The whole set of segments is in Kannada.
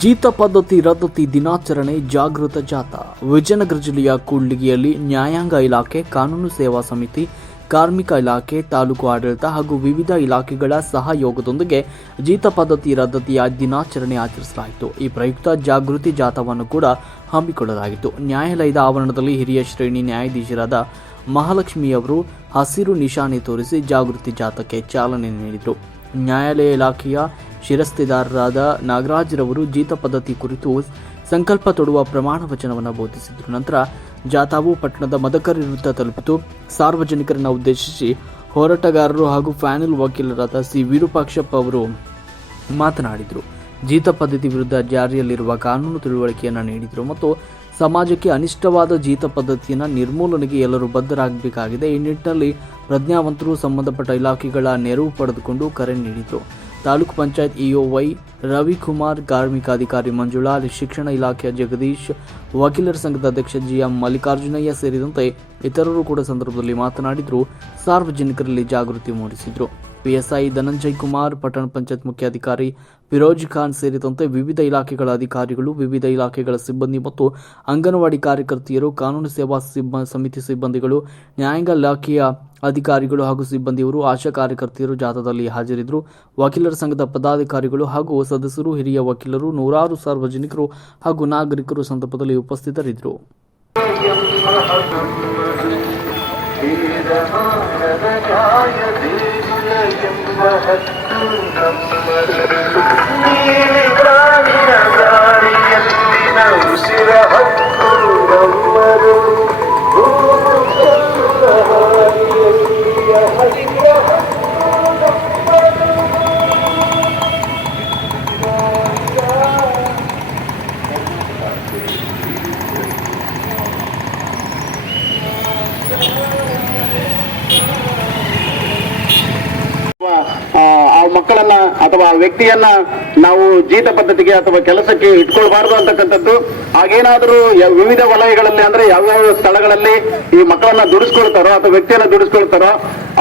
ಜೀತ ಪದ್ಧತಿ ರದ್ದತಿ ದಿನಾಚರಣೆ ಜಾಗೃತ ಜಾಥಾ. ವಿಜಯನಗರ ಜಿಲ್ಲೆಯ ಕೂಡ್ಲಿಗಿಯಲ್ಲಿ ನ್ಯಾಯಾಂಗ ಇಲಾಖೆ, ಕಾನೂನು ಸೇವಾ ಸಮಿತಿ, ಕಾರ್ಮಿಕ ಇಲಾಖೆ, ತಾಲೂಕು ಆಡಳಿತ ಹಾಗೂ ವಿವಿಧ ಇಲಾಖೆಗಳ ಸಹಯೋಗದೊಂದಿಗೆ ಜೀತ ಪದ್ಧತಿ ರದ್ದತಿಯ ದಿನಾಚರಣೆ ಆಚರಿಸಲಾಯಿತು. ಈ ಪ್ರಯುಕ್ತ ಜಾಗೃತಿ ಜಾಥಾವನ್ನು ಕೂಡ ಹಮ್ಮಿಕೊಳ್ಳಲಾಗಿತ್ತು. ನ್ಯಾಯಾಲಯದ ಆವರಣದಲ್ಲಿ ಹಿರಿಯ ಶ್ರೇಣಿ ನ್ಯಾಯಾಧೀಶರಾದ ಮಹಾಲಕ್ಷ್ಮಿಯವರು ಹಸಿರು ನಿಶಾನೆ ತೋರಿಸಿ ಜಾಗೃತಿ ಜಾಥಾಕ್ಕೆ ಚಾಲನೆ ನೀಡಿದರು. ನ್ಯಾಯಾಲಯ ಇಲಾಖೆಯ ಶಿರಸ್ತೆದಾರರಾದ ನಾಗರಾಜ್ರವರು ಜೀತ ಪದ್ಧತಿ ಕುರಿತು ಸಂಕಲ್ಪ ತೊಡುವ ಪ್ರಮಾಣ ವಚನವನ್ನು ಬೋಧಿಸಿದರು. ನಂತರ ಜಾಥಾವು ಪಟ್ಟಣದ ಮದಕರ ವಿರುದ್ಧ ತಲುಪಿತು. ಸಾರ್ವಜನಿಕರನ್ನು ಉದ್ದೇಶಿಸಿ ಹೋರಾಟಗಾರರು ಹಾಗೂ ಫ್ಯಾನಲ್ ವಕೀಲರಾದ ಸಿ. ವಿರೂಪಾಕ್ಷಪ್ಪ ಅವರು ಮಾತನಾಡಿದರು. ಜೀತ ಪದ್ಧತಿ ವಿರುದ್ಧ ಜಾರಿಯಲ್ಲಿರುವ ಕಾನೂನು ತಿಳುವಳಿಕೆಯನ್ನು ನೀಡಿದರು ಮತ್ತು ಸಮಾಜಕ್ಕೆ ಅನಿಷ್ಟವಾದ ಜೀತ ಪದ್ಧತಿಯನ್ನು ನಿರ್ಮೂಲನೆಗೆ ಎಲ್ಲರೂ ಬದ್ಧರಾಗಬೇಕಾಗಿದೆ. ಈ ನಿಟ್ಟಿನಲ್ಲಿ ಪ್ರಜ್ಞಾವಂತರು ಸಂಬಂಧಪಟ್ಟ ಇಲಾಖೆಗಳ ನೆರವು ಪಡೆದುಕೊಂಡು ಕರೆ ನೀಡಿದರು. ತಾಲೂಕು ಪಂಚಾಯತ್ ಇಒ ವೈ ರವಿಕುಮಾರ್ ಕಾರ್ಮಿಕ ಅಧಿಕಾರಿ ಮಂಜುಳಾ, ಶಿಕ್ಷಣ ಇಲಾಖೆಯ ಜಗದೀಶ್, ವಕೀಲರ ಸಂಘದ ಅಧ್ಯಕ್ಷ ಜಿಎಂ ಮಲ್ಲಿಕಾರ್ಜುನಯ್ಯ ಸೇರಿದಂತೆ ಇತರರು ಕೂಡ ಸಂದರ್ಭದಲ್ಲಿ ಮಾತನಾಡಿದರು. ಸಾರ್ವಜನಿಕರಲ್ಲಿ ಜಾಗೃತಿ ಮೂಡಿಸಿದ್ರು. ಪಿಎಸ್ಐ ಧನಂಜಯ್ ಕುಮಾರ್, ಪಟ್ಟಣ ಪಂಚಾಯತ್ ಮುಖ್ಯಾಧಿಕಾರಿ ಫಿರೋಜ್ ಖಾನ್ ಸೇರಿದಂತೆ ವಿವಿಧ ಇಲಾಖೆಗಳ ಅಧಿಕಾರಿಗಳು, ವಿವಿಧ ಇಲಾಖೆಗಳ ಸಿಬ್ಬಂದಿ ಮತ್ತು ಅಂಗನವಾಡಿ ಕಾರ್ಯಕರ್ತೆಯರು, ಕಾನೂನು ಸೇವಾ ಸಿಬ್ಬ, ಸಮಿತಿ ಸಿಬ್ಬಂದಿಗಳು, ನ್ಯಾಯಾಂಗ ಇಲಾಖೆಯ ಅಧಿಕಾರಿಗಳು ಹಾಗೂ ಸಿಬ್ಬಂದಿಯವರು, ಆಶಾ ಕಾರ್ಯಕರ್ತೆಯರು ಜಾಥಾದಲ್ಲಿ ಹಾಜರಿದ್ದರು. ವಕೀಲರ ಸಂಘದ ಪದಾಧಿಕಾರಿಗಳು ಹಾಗೂ ಸದಸ್ಯರು, ಹಿರಿಯ ವಕೀಲರು, ನೂರಾರು ಸಾರ್ವಜನಿಕರು ಹಾಗೂ ನಾಗರಿಕರು ಸಂದರ್ಭದಲ್ಲಿ ಉಪಸ್ಥಿತರಿದ್ದರು. జన్మ ಮಕ್ಕಳನ್ನ ಅಥವಾ ವ್ಯಕ್ತಿಯನ್ನ ನಾವು ಜೀತ ಪದ್ಧತಿಗೆ ಅಥವಾ ಕೆಲಸಕ್ಕೆ ಇಟ್ಕೊಳ್ಬಾರ್ದು ಅಂತಕ್ಕಂಥದ್ದು. ಹಾಗೇನಾದರೂ ವಿವಿಧ ವಲಯಗಳಲ್ಲಿ ಅಂದ್ರೆ ಯಾವ್ಯಾವ ಸ್ಥಳಗಳಲ್ಲಿ ಈ ಮಕ್ಕಳನ್ನ ದುಡಿಸ್ಕೊಳ್ತಾರೋ ಅಥವಾ ವ್ಯಕ್ತಿಯನ್ನ ದುಡಿಸ್ಕೊಳ್ತಾರೋ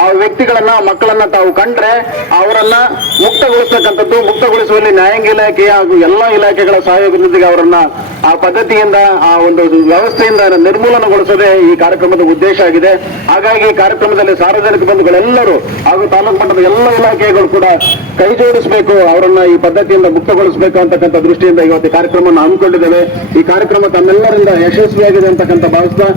ಆ ವ್ಯಕ್ತಿಗಳನ್ನ, ಮಕ್ಕಳನ್ನ ತಾವು ಕಂಡ್ರೆ ಅವರನ್ನ ಮುಕ್ತಗೊಳಿಸ್ತಕ್ಕಂಥದ್ದು, ಮುಕ್ತಗೊಳಿಸುವಲ್ಲಿ ನ್ಯಾಯಾಂಗ ಇಲಾಖೆ ಹಾಗೂ ಎಲ್ಲಾ ಇಲಾಖೆಗಳ ಸಹಯೋಗದೊಂದಿಗೆ ಅವರನ್ನ ಆ ಪದ್ಧತಿಯಿಂದ, ಆ ಒಂದು ವ್ಯವಸ್ಥೆಯಿಂದ ನಿರ್ಮೂಲನಗೊಳಿಸೋದೇ ಈ ಕಾರ್ಯಕ್ರಮದ ಉದ್ದೇಶ ಆಗಿದೆ. ಹಾಗಾಗಿ ಕಾರ್ಯಕ್ರಮದಲ್ಲಿ ಸಾರ್ವಜನಿಕ ಬಂಧುಗಳೆಲ್ಲರೂ ಹಾಗೂ ತಾಲೂಕು ಮಟ್ಟದ ಎಲ್ಲ ಇಲಾಖೆಗಳು ಕೂಡ ಕೈ ಜೋಡಿಸಬೇಕು ಅವರನ್ನ ಈ ಪದ್ಧತಿಯಿಂದ ಮುಕ್ತಗೊಳಿಸಬೇಕು ಅಂತಕ್ಕಂಥ ದೃಷ್ಟಿಯಿಂದ ಇವತ್ತು ಕಾರ್ಯಕ್ರಮವನ್ನು ಹಮ್ಮಿಕೊಂಡಿದ್ದೇವೆ. ಈ ಕಾರ್ಯಕ್ರಮ ತಮ್ಮೆಲ್ಲರಿಂದ ಯಶಸ್ವಿಯಾಗಿದೆ ಅಂತಕ್ಕಂಥ ಭಾವಿಸ್ತಾ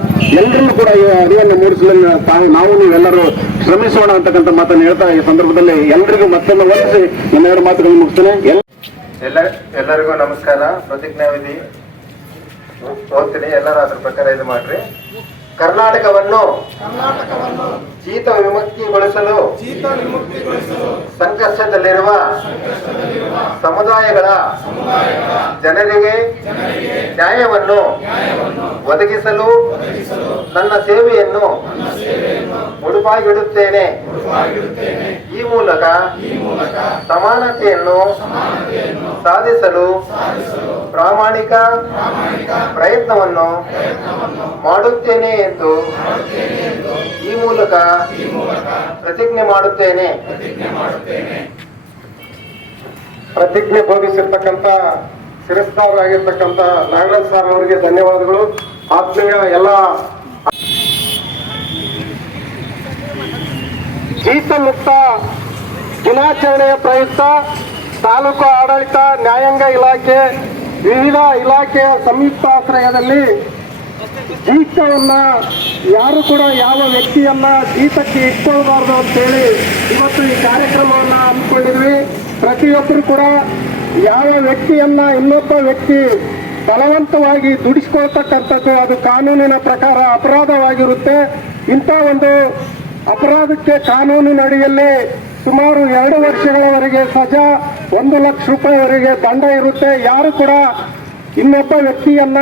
ಎಲ್ಲರೂ ಕೂಡ ಈ ಅರಿವನ್ನು ಮೂಡಿಸಲು ತಾವು ನಾವು ನೀವೆಲ್ಲರೂ ಶ್ರಮಿಸೋಣ ಅಂತಕ್ಕಂಥ ಮಾತನ್ನು ಹೇಳ್ತಾ ಈ ಸಂದರ್ಭದಲ್ಲಿ ಎಲ್ಲರಿಗೂ ಮತ್ತೊಮ್ಮೆ ವಂದಿಸಿ ನನ್ನೆರಡು ಮಾತುಗಳನ್ನು ಮುಗಿಸ್ತೇನೆ. ಎಲ್ಲ ಎಲ್ಲ ಎಲ್ಲರಿಗೂ ನಮಸ್ಕಾರ. ಪ್ರತಿಜ್ಞಾವಿಧಿ. ಓದ್ತೀನಿ. ಎಲ್ಲರೂ ಅದ್ರ ಪ್ರಕಾರ ಇದು ಮಾಡ್ರಿ. ಕರ್ನಾಟಕವನ್ನು ಜೀತ ವಿಮುಕ್ತಿಗೊಳಿಸಲು ಸಂಕಷ್ಟದಲ್ಲಿರುವ ಸಮುದಾಯಗಳ ಜನರಿಗೆ ನ್ಯಾಯವನ್ನು ಒದಗಿಸಲು ನನ್ನ ಸೇವೆಯನ್ನು ಮುಡುಪಾಗಿಡುತ್ತೇನೆ. ಈ ಮೂಲಕ ಸಮಾನತೆಯನ್ನು ಸಾಧಿಸಲು ಪ್ರಾಮಾಣಿಕ ಪ್ರಯತ್ನವನ್ನು ಮಾಡುತ್ತೇನೆ ಎಂದು ಈ ಮೂಲಕ ಪ್ರತಿಜ್ಞೆ ಮಾಡುತ್ತೇನೆ. ಪ್ರತಿಜ್ಞೆ ಬೋಧಿಸಿರ್ತಕ್ಕಂಥ ಶಿರಸ್ತಾವರಾಗಿರ್ತಕ್ಕಂಥ ನಾಗರಾಜ್ ಸರ್ ಅವರಿಗೆ ಧನ್ಯವಾದಗಳು. ಆತ್ಮೀಯ ಎಲ್ಲ ಜೀತ ಮುಕ್ತ ದಿನಾಚರಣೆಯ ಪ್ರಯುಕ್ತ ತಾಲೂಕು ಆಡಳಿತ ನ್ಯಾಯಾಂಗ ಇಲಾಖೆ ವಿವಿಧ ಇಲಾಖೆಯ ಸಂಯುಕ್ತಾಶ್ರಯದಲ್ಲಿ ಜೀತವನ್ನ ಯಾರು ಕೂಡ ಯಾವ ವ್ಯಕ್ತಿಯನ್ನ ಜೀತಕ್ಕೆ ಇಟ್ಕೊಳ್ಬಾರ್ದು ಅಂತೇಳಿ ಇವತ್ತು ಈ ಕಾರ್ಯಕ್ರಮವನ್ನ ಹಮ್ಮಿಕೊಂಡಿದ್ವಿ. ಪ್ರತಿಯೊಬ್ಬರು ಕೂಡ ಯಾವ ವ್ಯಕ್ತಿಯನ್ನ ಇನ್ನೊಬ್ಬ ವ್ಯಕ್ತಿ ಬಲವಂತವಾಗಿ ದುಡಿಸ್ಕೊಳ್ತಕ್ಕಂಥದ್ದು ಅದು ಕಾನೂನಿನ ಪ್ರಕಾರ ಅಪರಾಧವಾಗಿರುತ್ತೆ. ಇಂಥ ಒಂದು ಅಪರಾಧಕ್ಕೆ ಕಾನೂನಿನ ಅಡಿಯಲ್ಲಿ ಸುಮಾರು ಎರಡು ವರ್ಷಗಳವರೆಗೆ ಸಜಾ ಒಂದು ಲಕ್ಷ ರೂಪಾಯಿವರೆಗೆ ದಂಡ ಇರುತ್ತೆ. ಯಾರು ಕೂಡ ಇನ್ನೊಬ್ಬ ವ್ಯಕ್ತಿಯನ್ನ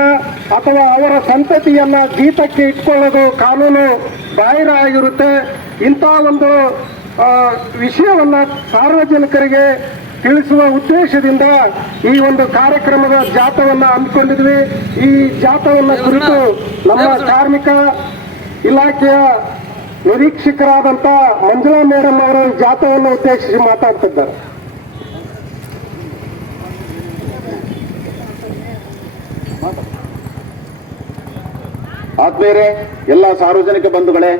ಅಥವಾ ಅವರ ಸಂತತಿಯನ್ನ ಜೀತಕ್ಕೆ ಇಟ್ಕೊಳ್ಳೋದು ಕಾನೂನು ಬಾಹಿರ ಆಗಿರುತ್ತೆ ಇಂಥ ಒಂದು ವಿಷಯವನ್ನ ಸಾರ್ವಜನಿಕರಿಗೆ ತಿಳಿಸುವ ಉದ್ದೇಶದಿಂದ ಈ ಒಂದು ಕಾರ್ಯಕ್ರಮದ ಜಾತವನ್ನ ಹಮ್ಮಿಕೊಂಡಿದ್ವಿ. ಈ ಜಾತವನ್ನ ಕುರಿತು ನಮ್ಮ ಕಾರ್ಮಿಕ ಇಲಾಖೆಯ ನಿರೀಕ್ಷಕರಾದಂತ ಮಂಜುಳಾ ಮೇಡಮ್ ಅವರು ಜಾತವನ್ನು ಜಾಥವನ್ನು ಉದ್ದೇಶಿಸಿ ಮಾತಾಡ್ತಿದ್ದಾರೆ. ಆತ್ಮೀಯರೇ, ಎಲ್ಲ ಸಾರ್ವಜನಿಕ ಬಂಧುಗಳೇ,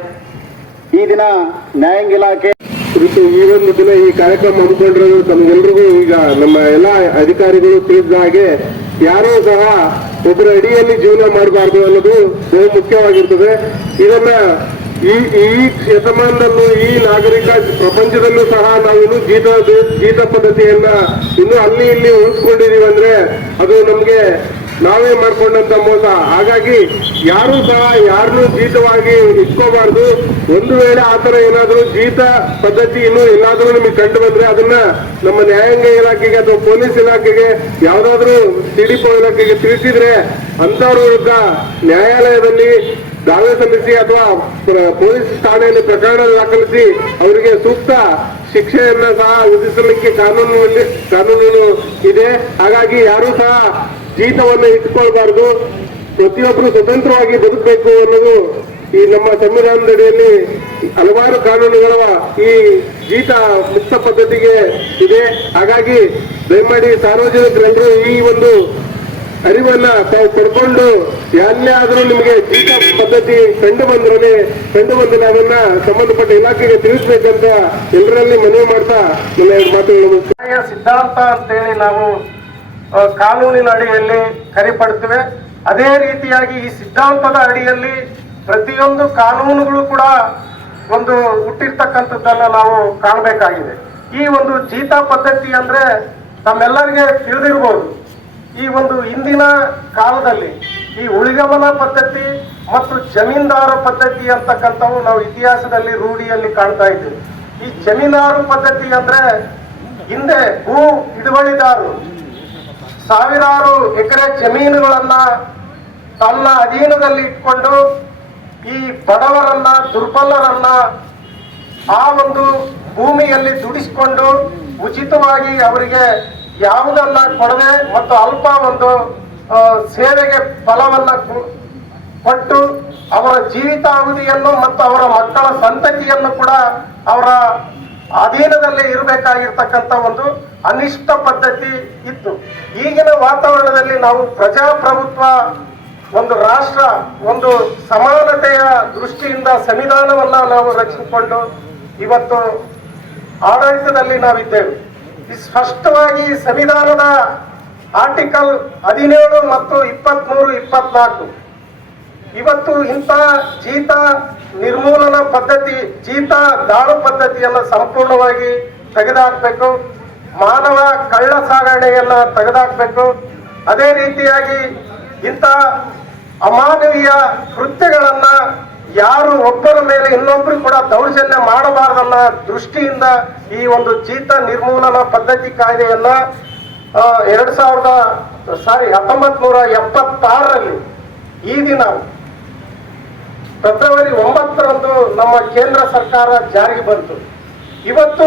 ಈ ದಿನ ನ್ಯಾಯಾಂಗ ಇಲಾಖೆ ಈ ಒಂದು ದಿನ ಈ ಕಾರ್ಯಕ್ರಮ ಹಮ್ಮಿಕೊಂಡಿರೋದು ತಮಗೆಲ್ರಿಗೂ ಈಗ ನಮ್ಮ ಎಲ್ಲ ಅಧಿಕಾರಿಗಳು ತಿಳಿದ ಹಾಗೆ ಯಾರೂ ಸಹ ಒಬ್ಬರ ಅಡಿಯಲ್ಲಿ ಜೀವನ ಮಾಡಬಾರ್ದು ಅನ್ನೋದು ಬಹು ಮುಖ್ಯವಾಗಿರ್ತದೆ. ಇದನ್ನ ಈ ಈ ಶತಮಾನದಲ್ಲೂ ಈ ನಾಗರಿಕ ಪ್ರಪಂಚದಲ್ಲೂ ಸಹ ನಾವು ಜೀತ ಜೀತ ಪದ್ಧತಿಯನ್ನ ಇನ್ನು ಅಲ್ಲಿ ಇಲ್ಲಿ ಉಳಿಸ್ಕೊಂಡಿದೀವಿ ಅಂದ್ರೆ ಅದು ನಮ್ಗೆ ನಾವೇ ಮಾಡ್ಕೊಂಡಂತ ಮೋಸ. ಹಾಗಾಗಿ ಯಾರು ಸಹ ಯಾರನ್ನೂ ಜೀತವಾಗಿ ಇಟ್ಕೋಬಾರ್ದು. ಒಂದು ವೇಳೆ ಆತರ ಏನಾದರೂ ಜೀತ ಪದ್ಧತಿ ಇನ್ನು ಎಲ್ಲಾದ್ರೂ ನಿಮಗೆ ಕಂಡು ಬಂದ್ರೆ ಅದನ್ನ ನಮ್ಮ ನ್ಯಾಯಾಂಗ ಇಲಾಖೆಗೆ ಅಥವಾ ಪೊಲೀಸ್ ಇಲಾಖೆಗೆ ಯಾವ್ದಾದ್ರು ಸಿಡಿಪೋ ಇಲಾಖೆಗೆ ತಿಳಿಸಿದ್ರೆ ಅಂತವ್ರ ವಿರುದ್ಧ ನ್ಯಾಯಾಲಯದಲ್ಲಿ ದಾವೆ ಸಲ್ಲಿಸಿ ಅಥವಾ ಪೊಲೀಸ್ ಠಾಣೆಯಲ್ಲಿ ಪ್ರಕರಣ ದಾಖಲಿಸಿ ಅವರಿಗೆ ಸೂಕ್ತ ಶಿಕ್ಷೆಯನ್ನ ಸಹ ವಿಧಿಸಲಿಕ್ಕೆ ಕಾನೂನಿನಲ್ಲಿ ಕಾನೂನು ಇದೆ. ಹಾಗಾಗಿ ಯಾರು ಸಹ ಜೀತವನ್ನು ಇಟ್ಕೊಳ್ಬಾರ್ದು ಪ್ರತಿಯೊಬ್ಬರು ಸ್ವತಂತ್ರವಾಗಿ ಬದುಕಬೇಕು ಅನ್ನೋದು ಈ ನಮ್ಮ ಸಂವಿಧಾನದಡಿಯಲ್ಲಿ ಹಲವಾರು ಕಾನೂನುಗಳ ಈ ಜೀತ ಮುಕ್ತ ಪದ್ಧತಿಗೆ ಇದೆ. ಹಾಗಾಗಿ ದಯಮಾಡಿ ಸಾರ್ವಜನಿಕರೆಲ್ಲರೂ ಈ ಒಂದು ಅರಿವನ್ನ ತಾವು ಪಡ್ಕೊಂಡು ಎಲ್ಲೇ ಆದರೂ ನಿಮಗೆ ಜೀತ ಪದ್ಧತಿ ಕಂಡು ಬಂದ್ರೆ ಕಂಡು ಬಂದಿಲ್ಲ ಅದನ್ನ ಸಂಬಂಧಪಟ್ಟ ಇಲಾಖೆಗೆ ತಿಳಿಸ್ಬೇಕಂತ ಎಲ್ಲರಲ್ಲಿ ಮನವಿ ಮಾಡ್ತಾ ನನ್ನ ಮಾತುಗಳು ಸಿದ್ಧಾಂತ ಸಿದ್ಧಾಂತ ಅಂತೇಳಿ ನಾವು ಕಾನೂನಿನ ಅಡಿಯಲ್ಲಿ ಕರೆಪಡ್ತೇವೆ ಅದೇ ರೀತಿಯಾಗಿ ಈ ಸಿದ್ಧಾಂತದ ಅಡಿಯಲ್ಲಿ ಪ್ರತಿಯೊಂದು ಕಾನೂನುಗಳು ಕೂಡ ಒಂದು ಹುಟ್ಟಿರ್ತಕ್ಕಂಥದ್ದನ್ನು ನಾವು ಕಾಣಬೇಕಾಗಿದೆ. ಈ ಒಂದು ಜೀತ ಪದ್ಧತಿ ಅಂದ್ರೆ ತಮ್ಮೆಲ್ಲರಿಗೆ ತಿಳಿದಿರ್ಬೋದು. ಈ ಒಂದು ಇಂದಿನ ಕಾಲದಲ್ಲಿ ಈ ಉಳಿಗಮನ ಪದ್ಧತಿ ಮತ್ತು ಜಮೀನ್ದಾರ ಪದ್ಧತಿ ಅಂತಕ್ಕಂಥವು ನಾವು ಇತಿಹಾಸದಲ್ಲಿ ರೂಢಿಯಲ್ಲಿ ಕಾಣ್ತಾ ಇದ್ದೀವಿ. ಈ ಜಮೀನಾರು ಪದ್ಧತಿ ಅಂದ್ರೆ ಹಿಂದೆ ಭೂ ಹಿಡುವಳಿದಾರರು ಸಾವಿರಾರು ಎಕರೆ ಜಮೀನುಗಳನ್ನ ತನ್ನ ಅಧೀನದಲ್ಲಿ ಇಟ್ಕೊಂಡು ಈ ಬಡವರನ್ನ, ದುರ್ಬಲರನ್ನ ಆ ಒಂದು ಭೂಮಿಯಲ್ಲಿ ದುಡಿಸಿಕೊಂಡು ಉಚಿತವಾಗಿ ಅವರಿಗೆ ಯಾವುದನ್ನ ಕೊಡದೆ ಮತ್ತು ಅಲ್ಪ ಒಂದು ಸೇವೆಗೆ ಫಲವನ್ನ ಕೊಟ್ಟು ಅವರ ಜೀವಿತಾವಧಿಯನ್ನು ಮತ್ತು ಅವರ ಮಕ್ಕಳ ಸಂತತಿಯನ್ನು ಕೂಡ ಅವರ ಅಧೀನದಲ್ಲಿ ಇರಬೇಕಾಗಿರ್ತಕ್ಕಂಥ ಒಂದು ಅನಿಷ್ಟ ಪದ್ಧತಿ ಇತ್ತು. ಈಗಿನ ವಾತಾವರಣದಲ್ಲಿ ನಾವು ಪ್ರಜಾಪ್ರಭುತ್ವ, ಒಂದು ರಾಷ್ಟ್ರ, ಒಂದು ಸಮಾನತೆಯ ದೃಷ್ಟಿಯಿಂದ ಸಂವಿಧಾನವನ್ನ ನಾವು ರಚಿಸಿಕೊಂಡು ಇವತ್ತು ಆಡಳಿತದಲ್ಲಿ ನಾವಿದ್ದೇವೆ. ಸ್ಪಷ್ಟವಾಗಿ ಸಂವಿಧಾನದ ಆರ್ಟಿಕಲ್ ಹದಿನೇಳು ಮತ್ತು ಇಪ್ಪತ್ಮೂರು, ಇಪ್ಪತ್ನಾಲ್ಕು. ಇವತ್ತು ಇಂಥ ಜೀತ ನಿರ್ಮೂಲನ ಪದ್ಧತಿ, ಚೀತಾ ದಾಳು ಪದ್ಧತಿಯನ್ನ ಸಂಪೂರ್ಣವಾಗಿ ತೆಗೆದುಹಾಕಬೇಕು ಮಾನವ ಕಳ್ಳ ಸಾಗಣೆಯನ್ನ ತೆಗೆದುಹಾಕಬೇಕು ಅದೇ ರೀತಿಯಾಗಿ ಇಂಥ ಅಮಾನವೀಯ ಕೃತ್ಯಗಳನ್ನ ಯಾರು ಒಬ್ಬರ ಮೇಲೆ ಇನ್ನೊಬ್ರು ಕೂಡ ದೌರ್ಜನ್ಯ ಮಾಡಬಾರದನ್ನ ದೃಷ್ಟಿಯಿಂದ ಈ ಒಂದು ಚೀತ ನಿರ್ಮೂಲನ ಪದ್ಧತಿ ಕಾಯ್ದೆಯನ್ನ ಎರಡ್ ಸಾವಿರದ, ಸಾರಿ ಹತ್ತೊಂಬತ್ ನೂರ ಎಪ್ಪತ್ತಾರರಲ್ಲಿ ಈ ದಿನ ಫೆಬ್ರವರಿ ಒಂಬತ್ತರಂದು ನಮ್ಮ ಕೇಂದ್ರ ಸರ್ಕಾರ ಜಾರಿಗೆ ಬಂತು. ಇವತ್ತು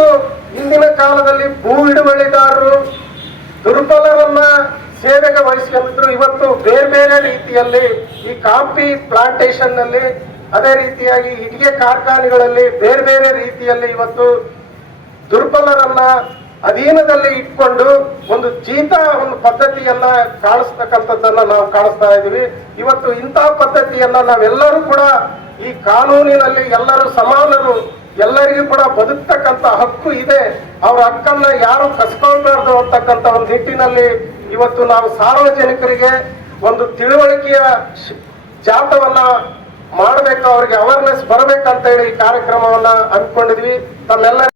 ಇಂದಿನ ಕಾಲದಲ್ಲಿ ಭೂ ಹಿಡುವಳಿದಾರರು ದುರ್ಬಲರನ್ನ ಸೇವೆಗೆ ವಹಿಸ್ಕೊಂಡಿದ್ರು. ಇವತ್ತು ಬೇರೆ ಬೇರೆ ರೀತಿಯಲ್ಲಿ ಈ ಕಾಫಿ ಪ್ಲಾಂಟೇಶನ್ನಲ್ಲಿ ಅದೇ ರೀತಿಯಾಗಿ ಇಟ್ಟಿಗೆ ಕಾರ್ಖಾನೆಗಳಲ್ಲಿ ಬೇರೆ ಬೇರೆ ರೀತಿಯಲ್ಲಿ ಇವತ್ತು ದುರ್ಬಲರನ್ನ ಅಧೀನದಲ್ಲಿ ಇಟ್ಕೊಂಡು ಒಂದು ಚೀತಾ, ಒಂದು ಪದ್ಧತಿಯನ್ನ ಕಾಣಿಸ್ತಕ್ಕಂಥದ್ದನ್ನ ನಾವು ಕಾಣಿಸ್ತಾ ಇದೀವಿ ಇವತ್ತು ಇಂತಹ ಪದ್ಧತಿಯನ್ನ ನಾವೆಲ್ಲರೂ ಕೂಡ ಈ ಕಾನೂನಿನಲ್ಲಿ ಎಲ್ಲರೂ ಸಮಾನರು, ಎಲ್ಲರಿಗೂ ಕೂಡ ಬದುಕ್ತಕ್ಕಂಥ ಹಕ್ಕು ಇದೆ. ಅವ್ರ ಹಕ್ಕನ್ನ ಯಾರು ಕಸ್ಕೊಳ್ಬಾರ್ದು ಅಂತಕ್ಕಂಥ ಒಂದು ನಿಟ್ಟಿನಲ್ಲಿ ಇವತ್ತು ನಾವು ಸಾರ್ವಜನಿಕರಿಗೆ ಒಂದು ತಿಳುವಳಿಕೆಯ ಜಾತವನ್ನ ಮಾಡಬೇಕು, ಅವ್ರಿಗೆ ಅವೇರ್ನೆಸ್ ಬರಬೇಕಂತ ಹೇಳಿ ಈ ಕಾರ್ಯಕ್ರಮವನ್ನ ಹಮ್ಮಿಕೊಂಡಿದ್ವಿ ತಮ್ಮೆಲ್ಲ